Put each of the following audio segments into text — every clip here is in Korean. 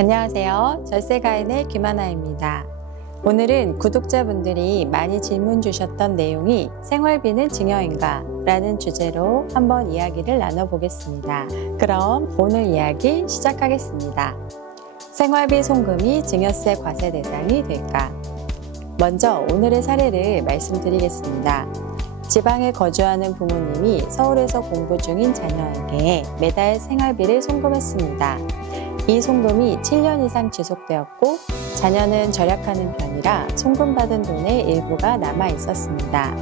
안녕하세요. 절세가인의 김하나입니다. 오늘은 구독자분들이 많이 질문 주셨던 내용이 생활비는 증여인가? 라는 주제로 한번 이야기를 나눠보겠습니다. 그럼 오늘 이야기 시작하겠습니다. 생활비 송금이 증여세 과세 대상이 될까? 먼저 오늘의 사례를 말씀드리겠습니다. 지방에 거주하는 부모님이 서울에서 공부 중인 자녀에게 매달 생활비를 송금했습니다. 이 송금이 7년 이상 지속되었고 자녀는 절약하는 편이라 송금받은 돈의 일부가 남아 있었습니다.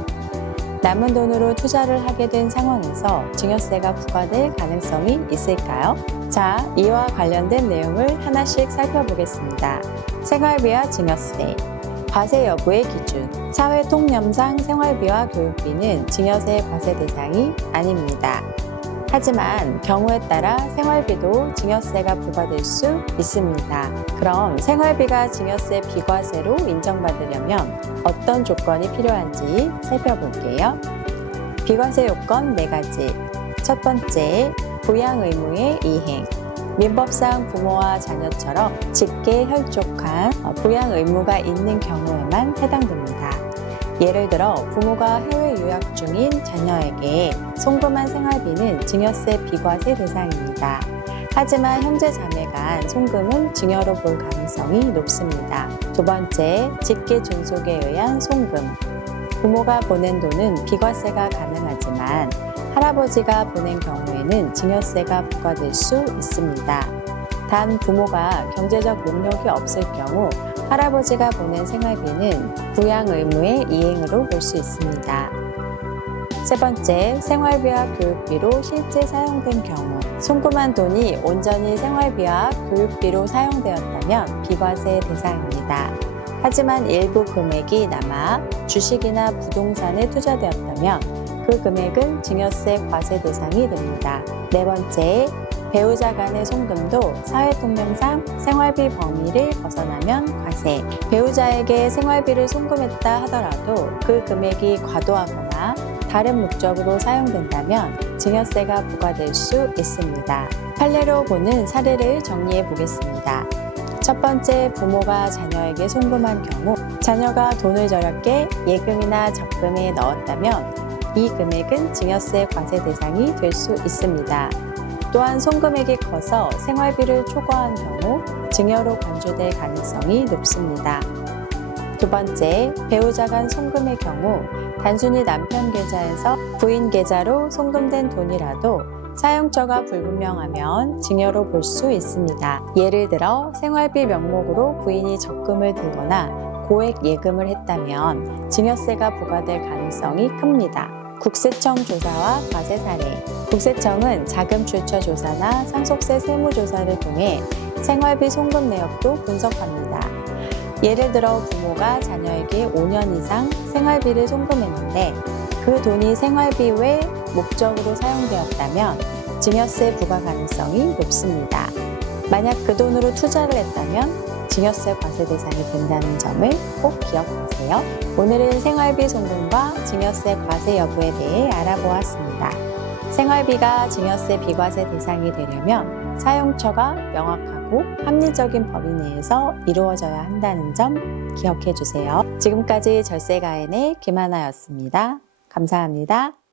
남은 돈으로 투자를 하게 된 상황에서 증여세가 부과될 가능성이 있을까요? 자, 이와 관련된 내용을 하나씩 살펴보겠습니다. 생활비와 증여세, 과세 여부의 기준. 사회통념상 생활비와 교육비는 증여세 과세 대상이 아닙니다. 하지만 경우에 따라 생활비도 증여세가 부과될 수 있습니다. 그럼 생활비가 증여세 비과세로 인정받으려면 어떤 조건이 필요한지 살펴볼게요. 비과세 요건 4가지. 첫 번째, 부양 의무의 이행. 민법상 부모와 자녀처럼 직계 혈족한 부양 의무가 있는 경우에만 해당됩니다. 예를 들어 부모가 해외 유학 중인 자녀에게 송금한 생활비는 증여세 비과세 대상입니다. 하지만 형제 자매 간 송금은 증여로 볼 가능성이 높습니다. 두 번째, 직계 존속에 의한 송금. 부모가 보낸 돈은 비과세가 가능하지만 할아버지가 보낸 경우에는 증여세가 부과될 수 있습니다. 단 부모가 경제적 능력이 없을 경우 할아버지가 보낸 생활비는 부양 의무의 이행으로 볼 수 있습니다. 세 번째, 생활비와 교육비로 실제 사용된 경우. 송금한 돈이 온전히 생활비와 교육비로 사용되었다면 비과세 대상입니다. 하지만 일부 금액이 남아 주식이나 부동산에 투자되었다면 그 금액은 증여세 과세 대상이 됩니다. 네 번째, 배우자 간의 송금도 사회통념상 생활비 범위를 벗어나면 과세. 배우자에게 생활비를 송금했다 하더라도 그 금액이 과도하거나 다른 목적으로 사용된다면 증여세가 부과될 수 있습니다. 판례로 보는 사례를 정리해 보겠습니다. 첫 번째, 부모가 자녀에게 송금한 경우 자녀가 돈을 절약해 예금이나 적금에 넣었다면 이 금액은 증여세 과세 대상이 될 수 있습니다. 또한 송금액이 커서 생활비를 초과한 경우 증여로 간주될 가능성이 높습니다. 두 번째, 배우자 간 송금의 경우 단순히 남편 계좌에서 부인 계좌로 송금된 돈이라도 사용처가 불분명하면 증여로 볼 수 있습니다. 예를 들어 생활비 명목으로 부인이 적금을 들거나 고액 예금을 했다면 증여세가 부과될 가능성이 큽니다. 국세청 조사와 과세 사례. 국세청은 자금 출처 조사나 상속세 세무조사를 통해 생활비 송금 내역도 분석합니다. 예를 들어 부모가 자녀에게 5년 이상 생활비를 송금했는데 그 돈이 생활비 외 목적으로 사용되었다면 증여세 부과 가능성이 높습니다. 만약 그 돈으로 투자를 했다면 증여세 과세 대상이 된다는 점을 꼭 기억하세요. 오늘은 생활비 송금과 증여세 과세 여부에 대해 알아보았습니다. 생활비가 증여세 비과세 대상이 되려면 사용처가 명확하고 합리적인 범위 내에서 이루어져야 한다는 점 기억해 주세요. 지금까지 절세가인의 김하나였습니다. 감사합니다.